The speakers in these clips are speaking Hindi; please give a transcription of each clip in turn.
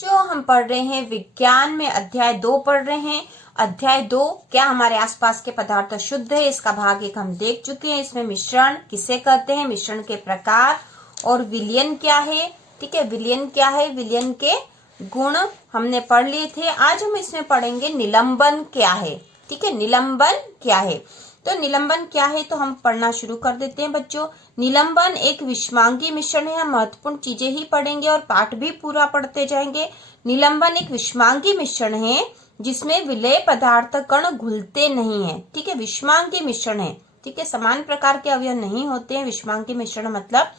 जो हम पढ़ रहे हैं विज्ञान में अध्याय 2 पढ़ रहे हैं। अध्याय 2 क्या हमारे आसपास के पदार्थ शुद्ध है, इसका भाग 1 हम देख चुके हैं। इसमें मिश्रण किसे कहते हैं, मिश्रण के प्रकार और विलयन क्या है। ठीक है, विलयन क्या है, विलयन के गुण हमने पढ़ लिए थे। आज हम इसमें पढ़ेंगे निलंबन क्या है। ठीक है, निलंबन क्या है। तो निलंबन क्या है तो हम पढ़ना शुरू कर देते हैं बच्चों। निलंबन एक विषमांगी मिश्रण है। हम महत्वपूर्ण चीजें ही पढ़ेंगे और पाठ भी पूरा पढ़ते जाएंगे। निलंबन एक विषमांगी मिश्रण है जिसमें विलेय पदार्थ कण घुलते नहीं है। ठीक है, विषमांगी मिश्रण है। ठीक है, समान प्रकार के अवयव नहीं होते हैं। विषमांगी मिश्रण मतलब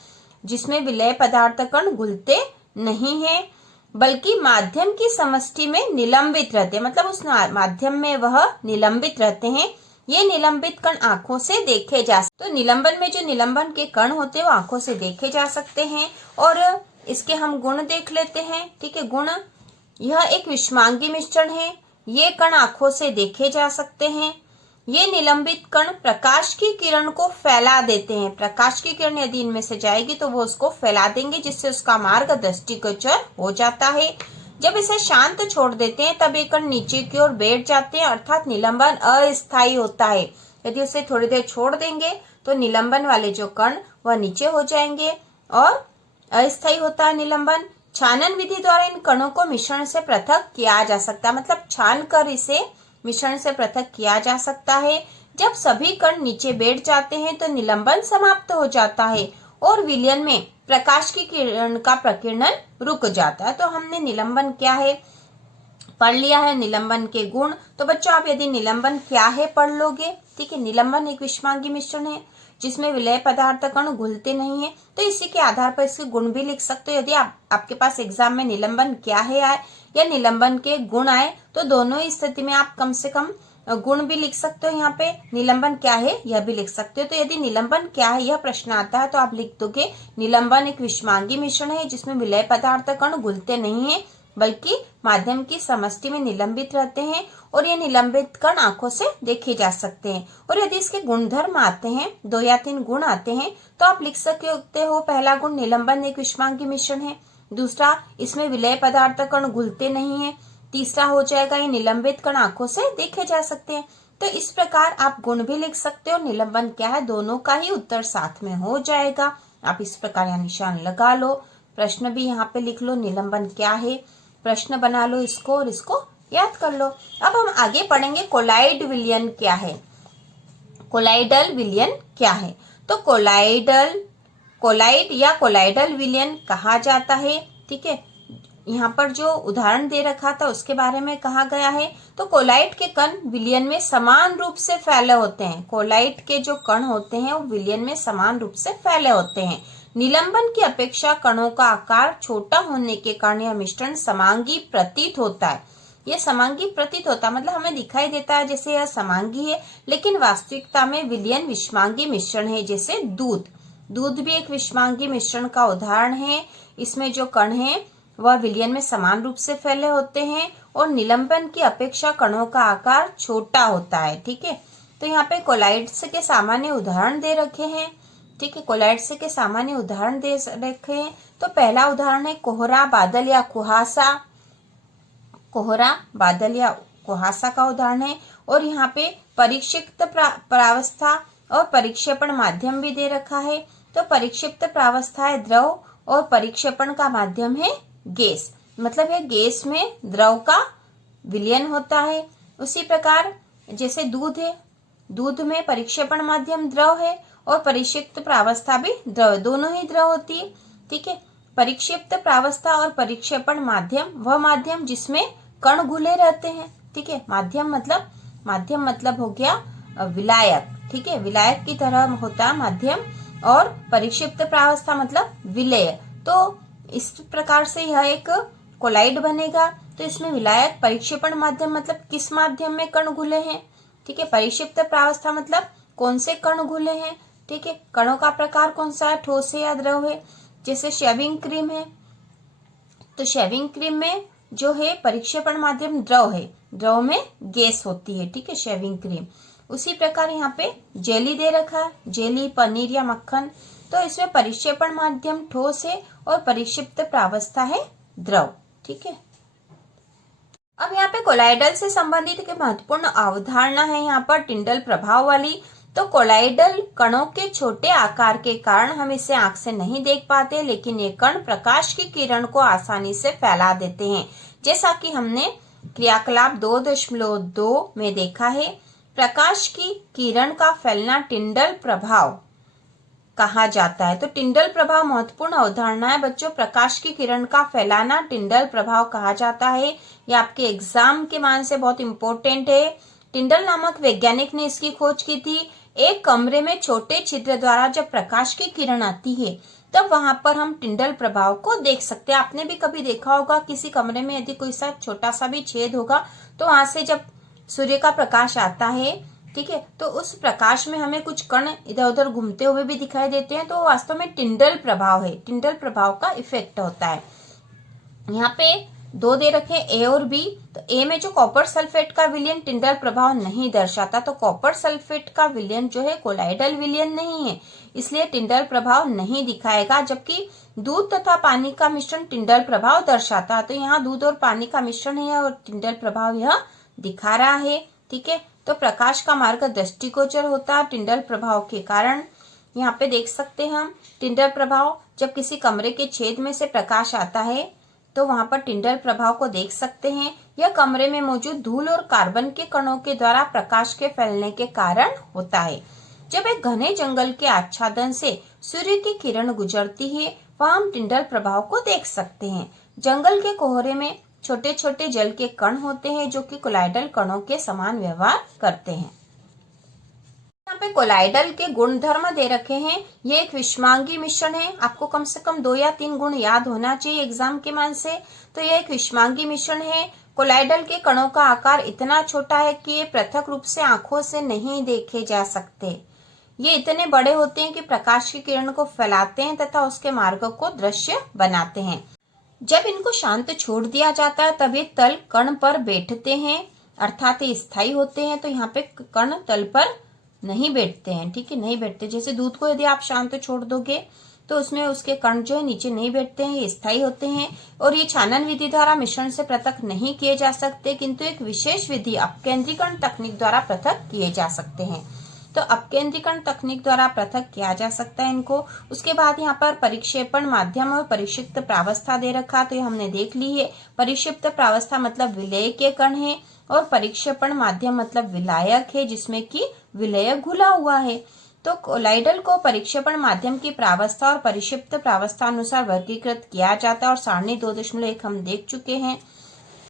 जिसमें विलेय पदार्थ कण घुलते नहीं है बल्कि माध्यम की समष्टि में निलंबित रहते हैं, मतलब उस माध्यम में वह निलंबित रहते हैं। ये निलंबित कण आंखों से देखे जा सकते। तो निलंबन में जो निलंबन के कण होते हैं वो आंखों से देखे जा सकते हैं। और इसके हम गुण देख लेते हैं। ठीक है, गुण, यह एक विषमांगी मिश्रण है। ये कण आंखों से देखे जा सकते हैं। ये निलंबित कण प्रकाश की किरण को फैला देते हैं। प्रकाश की किरण यदि इनमें से जाएगी तो वो उसको फैला देंगे जिससे उसका मार्ग दृष्टिगोचर हो जाता है। जब इसे शांत छोड़ देते हैं तब ये कण नीचे की ओर बैठ जाते हैं, अर्थात निलंबन अस्थायी होता है। यदि उसे थोड़ी देर छोड़ देंगे तो निलंबन वाले जो कण वह नीचे हो जाएंगे और अस्थायी होता है निलंबन। छानन विधि द्वारा इन कणों को मिश्रण से पृथक किया जा सकता है, मतलब छान कर इसे मिश्रण से पृथक किया जा सकता है। जब सभी कण नीचे बैठ जाते हैं तो निलंबन समाप्त हो जाता है और विलयन में प्रकाश की किरण का प्रकीर्णन रुक जाता है। तो हमने निलंबन क्या है पढ़ लिया है, निलंबन के गुण। तो बच्चों आप यदि निलंबन क्या है पढ़ लोगे। ठीक है, निलंबन एक विषमांगी मिश्रण है जिसमें विलेय पदार्थ कण घुलते नहीं है। तो इसी के आधार पर इसके गुण भी लिख सकते हो। यदि आपके पास एग्जाम में निलंबन क्या है आए या निलंबन के गुण आए तो दोनों ही स्थिति में आप कम से कम गुण भी लिख सकते हो। यहाँ पे निलंबन क्या है यह भी लिख सकते हो। तो यदि निलंबन क्या है यह प्रश्न आता है तो आप लिख दोगे निलंबन एक विषमांगी मिश्रण है जिसमें विलेय पदार्थ कण घुलते नहीं है बल्कि माध्यम की समष्टि में निलंबित रहते हैं और ये निलंबित कण आंखों से देखे जा सकते हैं। और यदि इसके गुणधर्म आते हैं, 2 या 3 गुण आते हैं तो आप लिख सकते हो। पहला गुण, निलंबन एक विषमांगी मिश्रण है। दूसरा, इसमें विलेय पदार्थ कण घुलते नहीं है। तीसरा हो जाएगा ये निलंबित कण आंखों से देखे जा सकते हैं। तो इस प्रकार आप गुण भी लिख सकते हो, निलंबन क्या है दोनों का ही उत्तर साथ में हो जाएगा। आप इस प्रकार यहाँ निशान लगा लो। प्रश्न भी यहाँ पे लिख लो, निलंबन क्या है, प्रश्न बना लो इसको और इसको याद कर लो। अब हम आगे पढ़ेंगे कोलाइड विलयन क्या है। कोलाइडल विलयन क्या है। तो कोलाइड या कोलाइडल विलयन कहा जाता है। ठीक है, यहाँ पर जो उदाहरण दे रखा था उसके बारे में कहा गया है। तो कोलाइड के कण विलयन में समान रूप से फैले होते हैं। कोलाइड के जो कण होते हैं वो विलयन में समान रूप से फैले होते हैं। निलंबन की अपेक्षा कणों का आकार छोटा होने के कारण यह मिश्रण समांगी प्रतीत होता है। यह समांगी प्रतीत होता है मतलब हमें दिखाई देता है जैसे यह समांगी है, लेकिन वास्तविकता में विलयन विषमांगी मिश्रण है। जैसे दूध भी एक विषमांगी मिश्रण का उदाहरण है। इसमें जो कण है वह विलयन में समान रूप से फैले होते हैं और निलंबन की अपेक्षा कणों का आकार छोटा होता है। ठीक है, तो यहाँ पे कोलाइड्स के सामान्य उदाहरण दे रखे हैं। ठीक है, कोलाइड्स के सामान्य उदाहरण दे रखे हैं। तो पहला उदाहरण है कोहरा, बादल या कुहासा। कोहरा, बादल या कुहासा का उदाहरण है। और यहाँ पे परिक्षिप्त प्रावस्था और परिक्षेपण माध्यम भी दे रखा है। तो परिक्षिप्त प्रावस्था है द्रव और परिक्षेपण का माध्यम है गैस, मतलब है गैस में द्रव का विलयन होता है। उसी प्रकार जैसे दूध है, दूध में परिक्षेपण माध्यम द्रव है और परिक्षिप्त प्रावस्था भी द्रव, दोनों ही द्रव होती है। ठीक है, परिक्षिप्त प्रावस्था और परिक्षेपण माध्यम वह माध्यम जिसमें कण घुले रहते हैं। ठीक है, माध्यम मतलब हो गया विलायक। ठीक है, विलायक की तरह होता है माध्यम। और परिक्षिप्त प्रावस्था मतलब विलेय। तो इस प्रकार से यह एक कोलाइड बनेगा। तो इसमें विलायक, परिक्षेपण माध्यम मतलब किस माध्यम में कण घुले हैं। ठीक है, परिक्षिप्त प्रावस्था मतलब कौन से कण घुले हैं। ठीक है, कणों का प्रकार कौन सा है, ठोस है या द्रव है। जैसे शेविंग क्रीम है, तो शेविंग क्रीम में जो है परिक्षेपण माध्यम द्रव है, द्रव में गैस होती है। ठीक है, शेविंग क्रीम। उसी प्रकार यहाँ पे जेली दे रखा है, जेली, पनीर या मक्खन। तो इसमें परिक्षेपण माध्यम ठोस है और परिक्षिप्त प्रावस्था है द्रव। ठीक है। अब यहाँ पे कोलाइडल से संबंधित एक महत्वपूर्ण अवधारणा है यहाँ पर टिंडल प्रभाव वाली। तो कोलाइडल कणों के छोटे आकार के कारण हम इसे आंख से नहीं देख पाते, लेकिन ये कण प्रकाश की किरण को आसानी से फैला देते हैं। जैसा कि हमने क्रियाकलाप 2.2 में देखा है, प्रकाश की किरण का फैलना टिंडल प्रभाव कहा जाता है। तो टिंडल प्रभाव महत्वपूर्ण अवधारणा है बच्चों। प्रकाश की किरण का फैलाना टिंडल प्रभाव कहा जाता है। ये आपके एग्जाम के मान से बहुत इंपॉर्टेंट है। टिंडल नामक वैज्ञानिक ने इसकी खोज की थी। एक कमरे में छोटे छिद्र द्वारा जब प्रकाश की किरण आती है तब वहां पर हम टिंडल प्रभाव को देख सकते हैं। आपने भी कभी देखा होगा किसी कमरे में यदि कोई सा छोटा सा भी छेद होगा तो वहां से जब सूर्य का प्रकाश आता है, ठीक है, तो उस प्रकाश में हमें कुछ कण इधर उधर घूमते हुए भी दिखाई देते हैं। तो वास्तव में टिंडल प्रभाव है, टिंडल प्रभाव का इफेक्ट होता है। यहाँ पे 2 दे रखे ए और बी। तो ए में जो कॉपर सल्फेट का विलयन टिंडल प्रभाव नहीं दर्शाता, तो कॉपर सल्फेट का विलयन जो है कोलाइडल विलयन नहीं है, इसलिए टिंडल प्रभाव नहीं दिखाएगा। जबकि दूध तथा पानी का मिश्रण टिंडल प्रभाव दर्शाता है। तो यहाँ दूध और पानी का मिश्रण है और टिंडल प्रभाव यह दिखा रहा है, ठीक है। तो प्रकाश का मार्ग दृष्टिगोचर होता है टिंडल प्रभाव के कारण। यहाँ पे देख सकते हैं हम टिंडल प्रभाव, जब किसी कमरे के छेद में से प्रकाश आता है तो वहां पर टिंडल प्रभाव को देख सकते हैं। यह कमरे में मौजूद धूल और कार्बन के कणों के द्वारा प्रकाश के फैलने के कारण होता है। जब एक घने जंगल के आच्छादन से सूर्य की किरण गुजरती है वहां हम टिंडल प्रभाव को देख सकते हैं। जंगल के कोहरे में छोटे छोटे जल के कण होते हैं जो कि कोलाइडल कणों के समान व्यवहार करते हैं। यहाँ पे कोलाइडल के गुणधर्म दे रखे हैं। ये एक विषमांगी मिश्रण है। आपको कम से कम 2 या 3 गुण याद होना चाहिए एग्जाम के मान से। तो ये एक विषमांगी मिश्रण है। कोलाइडल के कणों का आकार इतना छोटा है कि ये पृथक रूप से आंखों से नहीं देखे जा सकते। ये इतने बड़े होते हैं कि प्रकाश की किरण को फैलाते हैं तथा उसके मार्ग को दृश्य बनाते हैं। जब इनको शांत छोड़ दिया जाता है तब ये तल कण पर बैठते हैं, अर्थात ये स्थायी होते हैं। तो यहाँ पे कण तल पर नहीं बैठते हैं, ठीक है, नहीं बैठते। जैसे दूध को यदि आप शांत छोड़ दोगे तो उसमें उसके कण जो है नीचे नहीं बैठते हैं, ये स्थायी होते हैं। और ये छानन विधि द्वारा मिश्रण से पृथक नहीं किए जा सकते, किंतु एक विशेष विधि अपकेंद्रीकरण तकनीक द्वारा पृथक किए जा सकते हैं। तो अपकेंद्रीकरण तकनीक द्वारा पृथक किया जा सकता है इनको। उसके बाद यहाँ पर परिक्षेपण माध्यम और परिक्षिप्त प्रावस्था दे रखा, तो ये हमने देख ली है। परिक्षिप्त प्रावस्था मतलब विलय के कण है और परिक्षेपण माध्यम मतलब विलायक है जिसमें कि विलय घुला हुआ है। तो कोलाइडल को परिक्षेपण माध्यम की प्रावस्था और परिक्षिप्त प्रावस्था अनुसार वर्गीकृत किया जाता है और सारणी 2.1 हम देख चुके हैं।